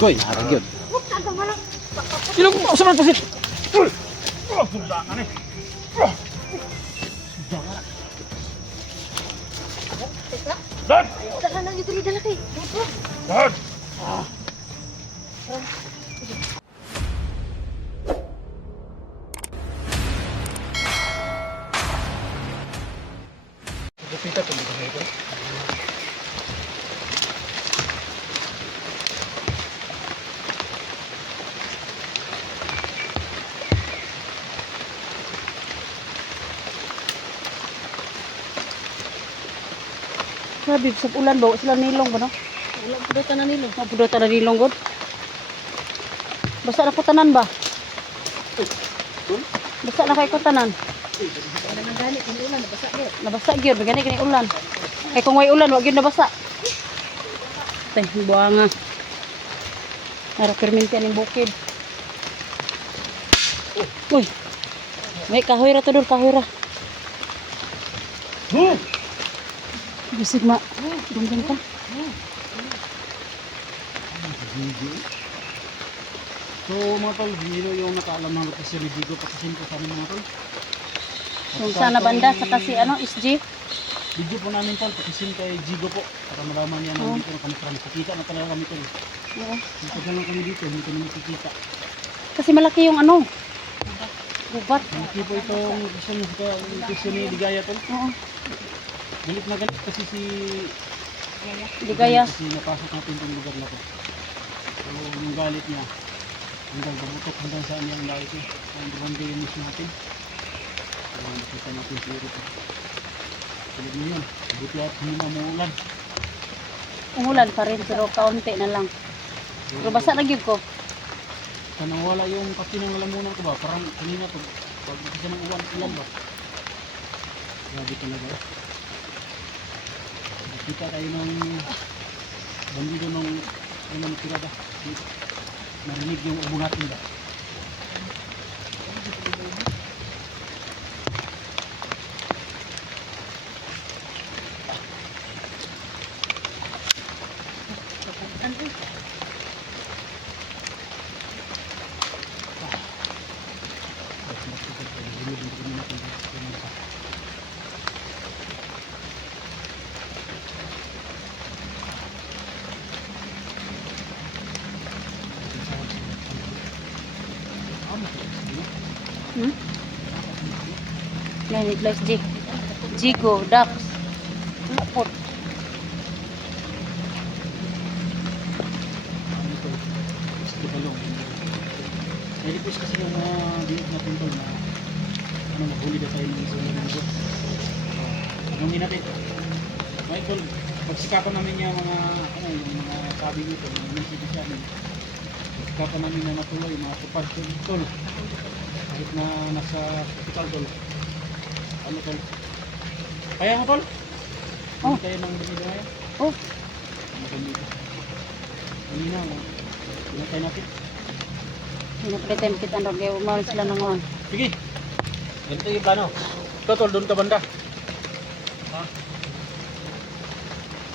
Koy, narag yun. Sino ko sa mga pasit? Sundangan eh. Teka, Dan! saan lang dito dala kay? Dan! Gupita kung dito ito. Grabe, sa ulan ba? Sila nilong ba, no? Ulang pudutan na nilo. Mapudutan na nilong, God. Basta na ko tanan ba? Basta na kay ko tanan. Wala nang gani, hindi ulan, nabasa din. Nabasa gyud, gani kani ulan. Kay kung may ulan, wag gyud nabasa. Tay, buanga. Ara perminti aning bukid. Uy. May kahoy ra to dul, kahoy ra. Bisig ma. Dungdung ka. So mga tol, hindi yung nakaalam ng lokasyon ni Jigo patasin ko sa amin mga tol. Kung sana banda sa kasi ano, SG. Video po namin tol, patasin kay Jigo po. Para malaman niya na dito na kami para nakikita na talaga kami tol. Oo. Matagal lang kami dito, hindi kami nakikita. Kasi malaki yung ano. Gubat. Malaki po itong lokasyon ni Ligaya tol. Oo. Galit na galit kasi si Ligaya. Kasi napasok natin itong lugar na to. So yung galit niya, hanggang babutok hanggang saan niya ang galit niya. Ang barangay yung miss natin. Nakita natin si Eric. Tulad niyo yun, buti at hindi na umuulan. Umulan pa rin pero kaunti na lang. Pero basa na gyud ko. Sana wala yung pati ng lalamunan ko ba? Parang kanina to, pag kasi ng ulan ba? Grabe talaga. Kita tayo ng bandido ng ano tira ba? Marinig yung ubo natin ba? Hmm? Yan, plus G. Jigo, Dax. Lapot. May request kasi yung mga binit natin tol na ano, maghuli na tayo ng isang linggo. Tanungin natin. Michael, pagsikapan namin yung mga ano, yung mga sabi nito, yung message sa amin. Pagsikapan namin na matuloy, mga tupad tol. Kahit na nasa hospital tol. Ano tol? Kaya mo tol? Oh. Hindi tayo ng binili ngayon. Oh, Ano ganito? Kanina, pinatay natin. pinapalitan kita ng kaya umawal sila ng mga. Sige. Ganito yung plano. Ito tol, doon ka banda. Ha?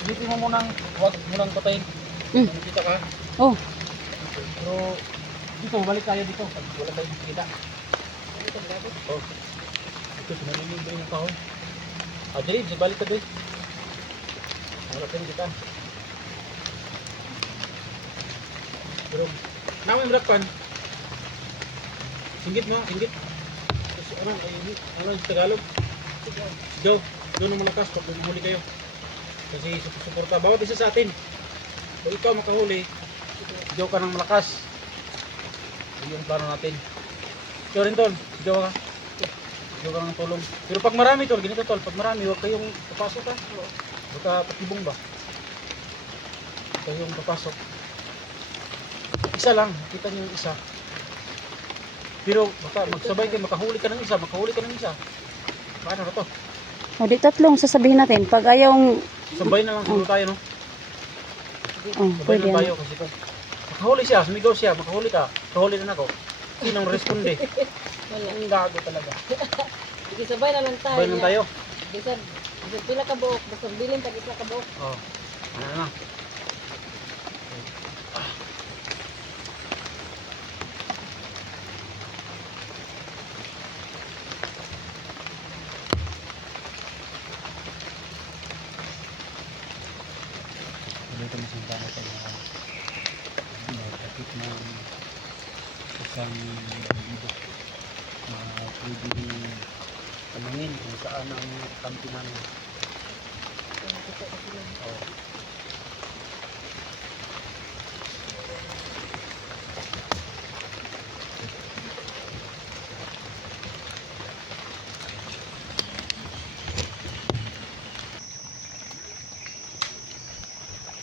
Silipin mo munang, huwag munang patayin. Mm. Nakikita ka. Oh, Pero dito, balik tayo dito. Pag wala tayong nakikita. Oh. Ito, sinalinig ba yung kahoy? Ah, Dave, balik ka Dave. Wala tayong kita. Pero, naman yung rakpan. Singgit mo, singgit. Tapos, ano yung Tagalog? Joe, doon ang malakas pag lumuli kayo. Kasi suporta, bawat isa sa atin. Kung ikaw makahuli, Joe ka ng malakas. Yun yung plano natin. Ikaw rin tol, Joe ka. Joe ka ng tulong. Pero pag marami tol, ganito tol, pag marami, huwag kayong papasok ha. Huwag ka patibong ba? Huwag kayong papasok. Isa lang, kita niyo yung isa. Pero baka magsabay kayo, makahuli ka ng isa, Paano na to? o di tatlong sasabihin natin. Pag ayong, Sabay na lang siguro tayo, no? oh, Sabay pwede na yan. tayo kasi kung makahuli siya, sumigaw siya, makahuli ka, kahuli na ako. Sinong responde? Ang gago talaga. Sige, sabay na lang tayo. Sabay lang tayo. Bisan pila ka buok, basta bilin tag isa ka buok. Oh. Ano na? isang bandido na pwede tanungin kung saan ang kampi namin.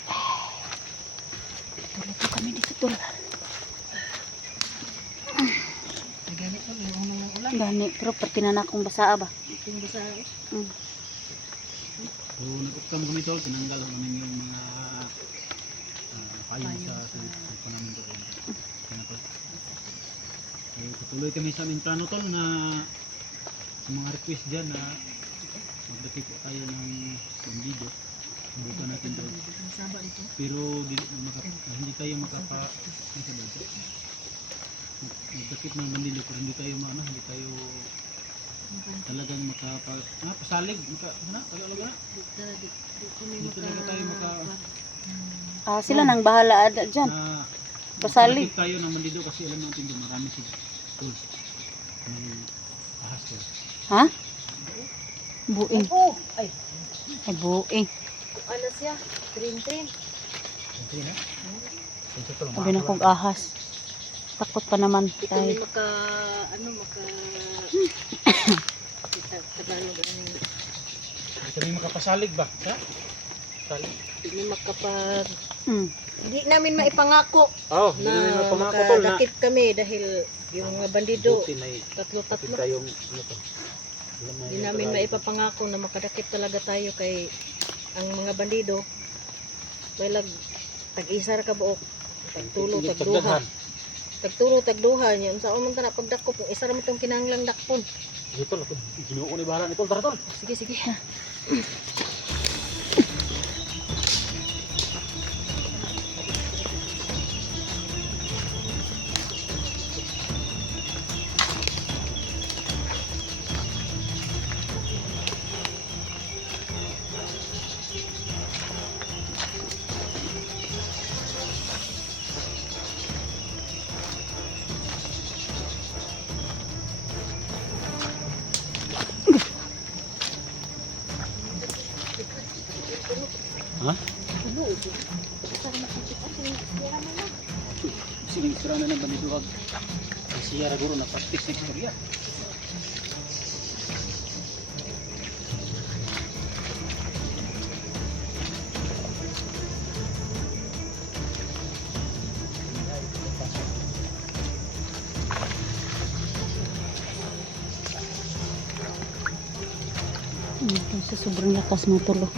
Oh. Tulog po kami dito, tol. Nagamit ko yung unang ulan. Gani, pero pati na akong basa ba? Ito yung basa. So, nag-upcam kami tol, tinanggal namin yung mga payo sa namin doon. Kaya tol. So, tutuloy kami sa aming plano tol na sa mga request dyan na magdakip po tayo ng bandido. Subukan natin tol. Saba ito. Pero hindi tayo magdakip ng bandido pero hindi tayo hindi tayo talagang pasalig, tagalog na. Hindi talaga tayo Sila nang bahala dyan. Pasalig. Magdakip tayo ng bandido kasi alam natin doon marami sila. Tol. Ng ahas tol. Ha? Buing. Oh! Ay! Ay, buing. Ano siya? Green. Okay na. Ito tol. Sabi na kong ahas. Takot pa naman Ito tayo. may Tagalog ano yung Hindi kami makapasalig ba? Ha? Salig. hindi makapag Hmm. hindi namin maipangako Hindi namin na mapamako tol na. makadakip kami dahil yung mga bandido Buti may tatlo tayong ano to. hindi namin maipapangako na makadakip talaga tayo kay ang mga bandido may tag-isa ra ka buok tagtulo tagduha niya unsa man ta na pagdakop kung isa ra man tong kinahanglang dakpon. Dito lang, ginuo ni bahala nito, tara tol. Sige. Ha? Sige, sira na ng bandido wag. Siya ra guro na practice sa istorya. Ito sa sobrang lakas mo tulo.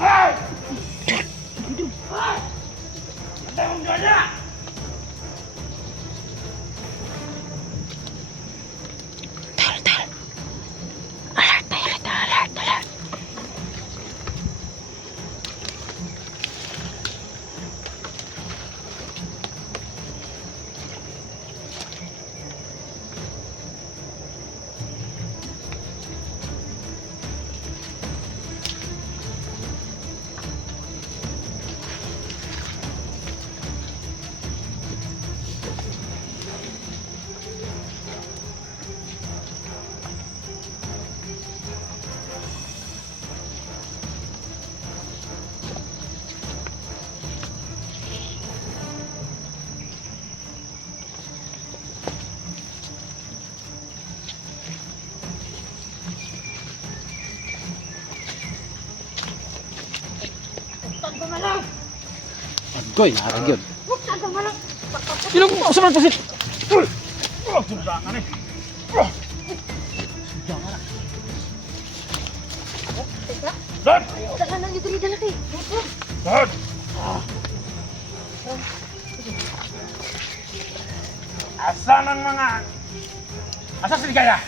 Alert. Agoy, narag yun. Sino ko sa mga pasit? Sundangan eh. Dad! Dala na dito dala kay. Dad! Asan ang mga... Asa si Ligaya?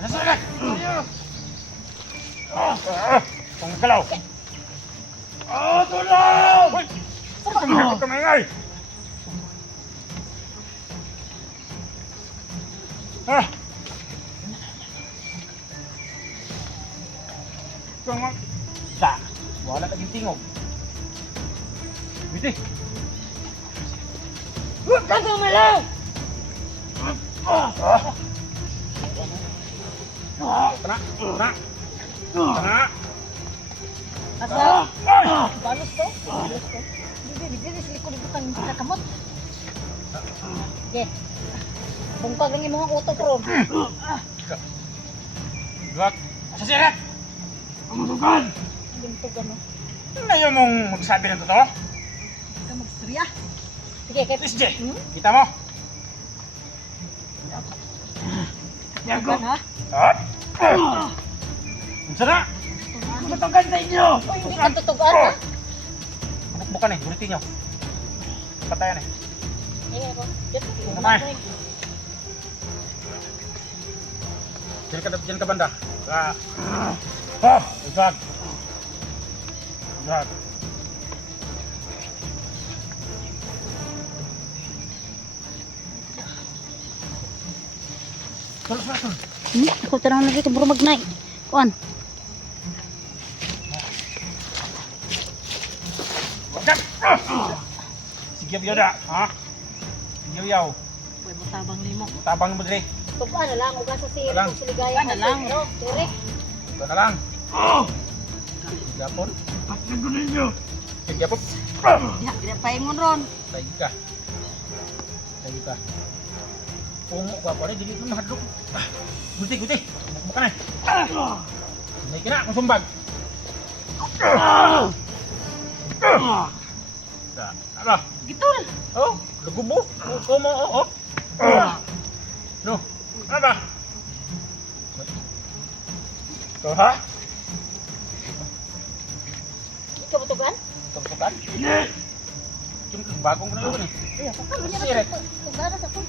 Asa si Ligaya? Pangkalaw! Tulong! Hoy! Huwag ka maingay! Wala ka tingog. Biti. Tagang malaw! Tara. Tara. Tara. Asa? Balos to? Balos to? Hindi, silikod ito kang nakamot. Okay. Bungkag lang yung mga utok ron. Duwag. Asa si Eret? Umutukan. Bintog ano? Ngayon mong magsabi ng totoo? Huwag ka magstorya. Sige, kaya... Miss J, kita mo? Yago. Ha? At? Unsa na? Umutukan sa inyo! Uy, hindi ka tutugan ha? Bukbukan eh, gulitin nyo. Patayan eh. Ingay ko. Dito. Umay. Diyan ka banda. Isag. Isag. Tul. Ako tanong lagi ito, buro magnay. Kuan. Wagap! Sige, biyoda. Ha? Sige, biyaw. Uy, matabang ni mo. Tabang mo dali. Tupuan na lang. Huwag ka sa siri Lang. kung siligaya. Ano lang? Direk. Ito na lang. Gapon. Pagkagulo ninyo. Sige, gapon. Ginapain mo ron. Tayo ka. Tayo ka. Pungo ka pa rin. Dili mo mahadlok. Guti. Bukan na. May kina. Kung sumbag. Ano? Gitul. Oh, lugubo. Kumo. Oh. No. Ano ba? Ito ha? Ikaw matugan? Tutukan? Yung bagong ko na yun eh. Iya, kakalo niya Sirek. na. Tugan na sa kun.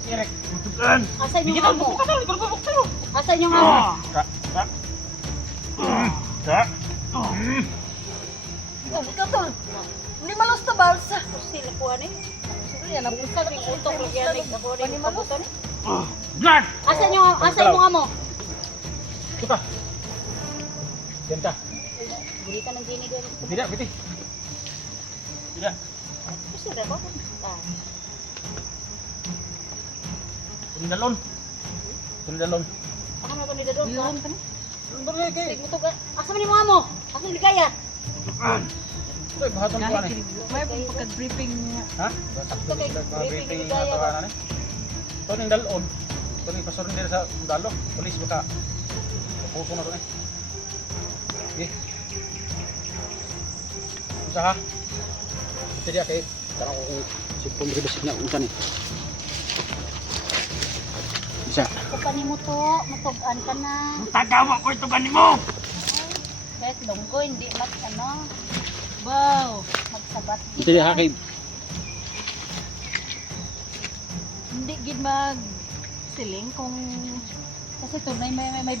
Sirek. Tutukan. Asa Bigyan yung mo. amo? Bukan na. Ibarbabok tayo. Asa yung amo? Ka. Ikaw tol. Hindi malos na balsa. Sila po ani. Yan, nabusag yung utok ng yan. Ako rin yung kabuto ni. Blood! Asa yung amo? Ito ka. Diyan ka. Bili ka ng gini doon. Tidak, biti. Tidak. Gusto na ba? Tindalon. Tindalon. Ako na ba ni Dadon? Yun ka ni. Bagay kay. Sige mo to ka. Asa man yung amo? Asa yung ligaya? Uy, bahaton ko ani. May pagka-briefing niya. Ha? Sakto Ito kay mga briefing briefing ni nga Ligaya to ba? ani. Ito ning dalon. Ito ning pasor nila sa dalo. Pulis baka. Puso na ron eh. Okay. Unsa ha? Ito dia kay tarang ko sipon ri basig na unsa ni. Isa. Kapani mo to, matugan ka na. Tagawa ko ito kanimo. Kahit lunggo, hindi ano. Wow, magsabat. Ito dia ha kay Hindi gid mag siling kung kasi to may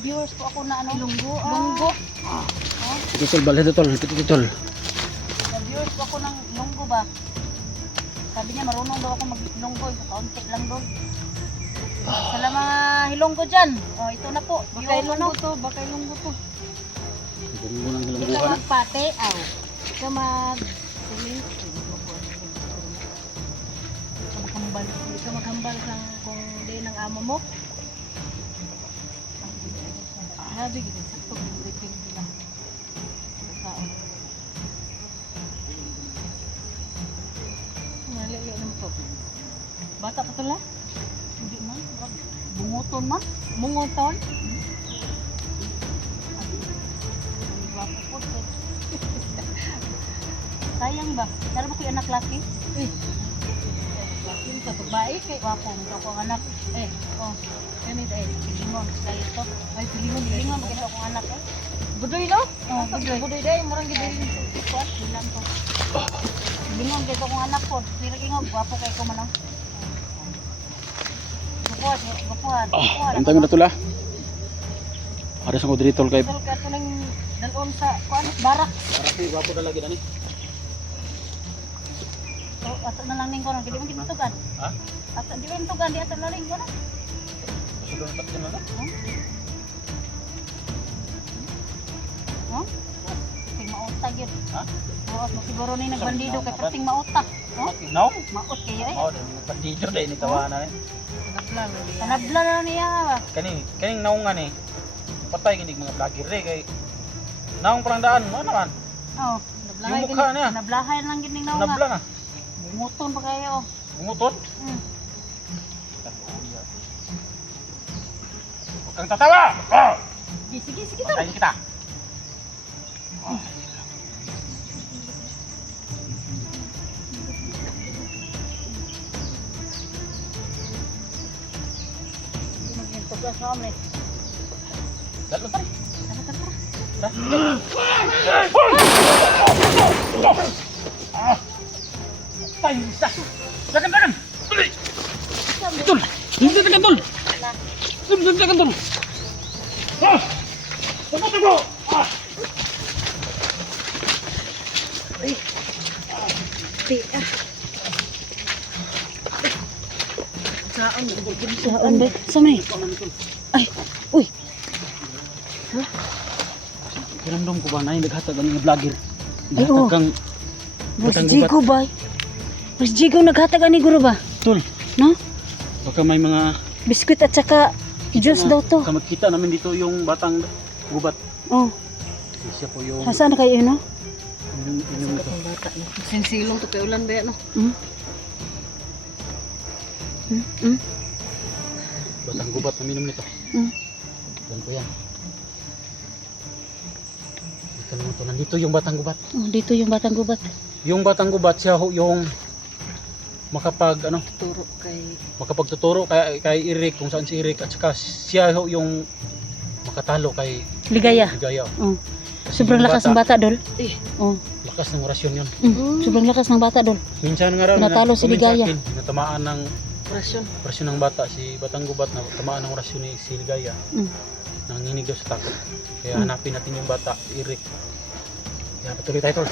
viewers po ako na ano lunggo. Lunggo. ito bal ito tol. May viewers po ako ng lunggo ba? Sabi niya marunong daw ako maglunggo, kaunti lang daw. Sa mga hilonggo dyan. Oh, ito na po. Bakay lunggo to, bakay lunggo to. Ikaw magpate, aw. Ikaw mag siling. Hindi ka maghambal kung di ng amo mo. Grabe, sakto yung briefing nila. Saon. Nalili naman to. Bata pa tala? Hindi man. Bunguton man? Bunguton? Gwapo po to. Sayang ba? Dara ba ko yung anak laki? Yung sa babae kay gwapo mo ako ang anak. Oh. Ganit silingon kaya to. Ay silingon maganda akong anak eh. Budoy no? Oh, budoy day murang gid kuat bilang to. Silingon kay akong anak ko. Dili kay gwapo kay ko man. Gwapuan. Antay mo na tula. Ada sa ko diri tol kay. Tol ka to ning dalon sa kuan barak. Para kay gwapo na lagi dani. So ato na lang ning kono kay di man gitutugan. Ha? Ato di man tugan di ato na ning kono. Sudon pat din na. Oh? Kay mautag gyud. Ha? Maot mo siguro ni nagbandido kay perting maota. Oh, No? maot kayo eh. Oh, bandido dai ni tawanan. Kanabla na niya. Kaning naungan eh. Patay gini mga vlogger eh kay naong parang daan mo naman. Oh, Yung mukha niya. nablahay lang gid ning naong. Nabla na. Bunguton pa kayo. Bumutot. Mm. Huwag kang tatawa! Oh! Sige, sige to. Patayin kita. Maging sa amin. Dalo tayo. Tayo isa. Dagan. Tol! Hindi tekan tol! Hindi tekan tol! Ah! Tumo! Ah! Saan ba? Sa may? Ay, uy. Kiramdam ko ba na yung naghatag ang mga vlogger? Ay, oo. Naghatag kang Mas batang Jigo ba? Mas Jigo naghatag ani guro ba? tol. No? Baka may mga Biskuit at saka juice daw to. Makita namin dito yung batang gubat. Oh, Siya po yung hasaan na kayo no? inom nito. Sinsilong to kay ulan ba no? Batang gubat na minom nito. Mm. Yan po yan. Dito naman to. Nandito yung batang gubat. Oh, dito yung batang gubat. Yung batang gubat siya ho yung makapagtuturo kay Eric kung saan si Eric at saka siya ho yung makatalo kay Ligaya. Ligaya. Oh. Kasi Sobrang yung lakas bata, ng bata dol. Oh. lakas ng orasyon yun. Sobrang lakas ng bata dol. Minsan nga raw Natalo si Ligaya. Natamaan ng orasyon ng bata si batang gubat na tamaan ng orasyon ni si Ligaya. Nanginginig daw sa takot. Kaya hanapin natin yung bata, Eric. Kaya patuloy tayo tol.